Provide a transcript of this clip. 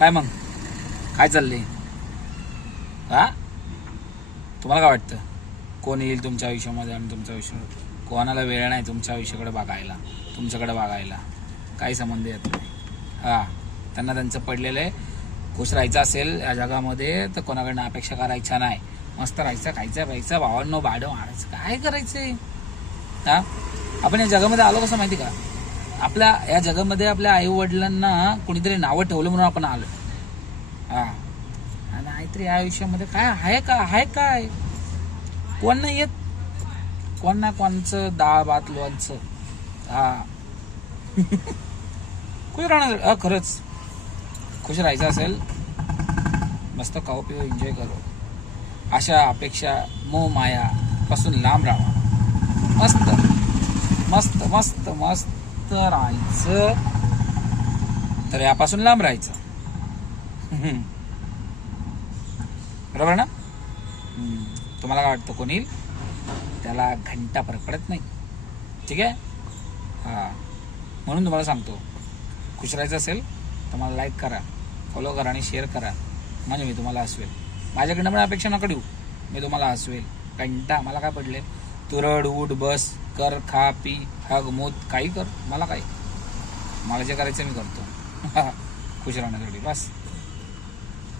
काय मग काय चाललंय? हा, तुम्हाला काय वाटतं कोण येईल तुमच्या आयुष्यामध्ये आणि तुमच्या आयुष्यामध्ये? कोणाला वेळ नाही तुमच्या आयुष्याकडे बघायला, तुमच्याकडे बघायला काही संबंध येत नाही. हा, त्यांना त्यांचं पडलेलं आहे. खुश राहायचं असेल या जगामध्ये तर कोणाकडनं अपेक्षा करायच्या नाही. मस्त राहायचं, खायचं, प्यायचं, भावांनो भाडं मारायचं, काय करायचंय? हा, आपण या जगामध्ये आलो कसं माहिती का? आपल्या या जगामध्ये आपल्या आई वडिलांना कोणीतरी नावं ठेवलं म्हणून आपण आलो. हा, आणि नाहीतरी या आयुष्यामध्ये काय आहे का? आहे काय? कोण नाही येत, कोण ना कोणचं डाळ भात लोणचं. हा खुश राहणार. खरंच खुश राहायचं असेल मस्त खाऊ पिऊ एन्जॉय करू. अशा अपेक्षा मोह माया पासून लांब राहा. मस्त मस्त मस्त मस्त राहायचं तर यापासून लांब राहायचं. बरोबर ना? तुम्हाला काय वाटतं कोण येईल? त्याला घंटा फरक पडत नाही. ठीक आहे. हा, म्हणून तुम्हाला सांगतो खुश राहायचं असेल तर मला लाईक करा, फॉलो करा आणि शेअर करा. म्हणजे मी तुम्हाला हसवेल. माझ्याकडनं पण अपेक्षा नका देऊ, मी तुम्हाला हसवेल. घंटा मला काय पडले? तू रड उठ बस कर, खा पी, हग मूत, काही कर, मला काय, मला जे करायचं मी करतो. खुश राहण्यासाठी बस.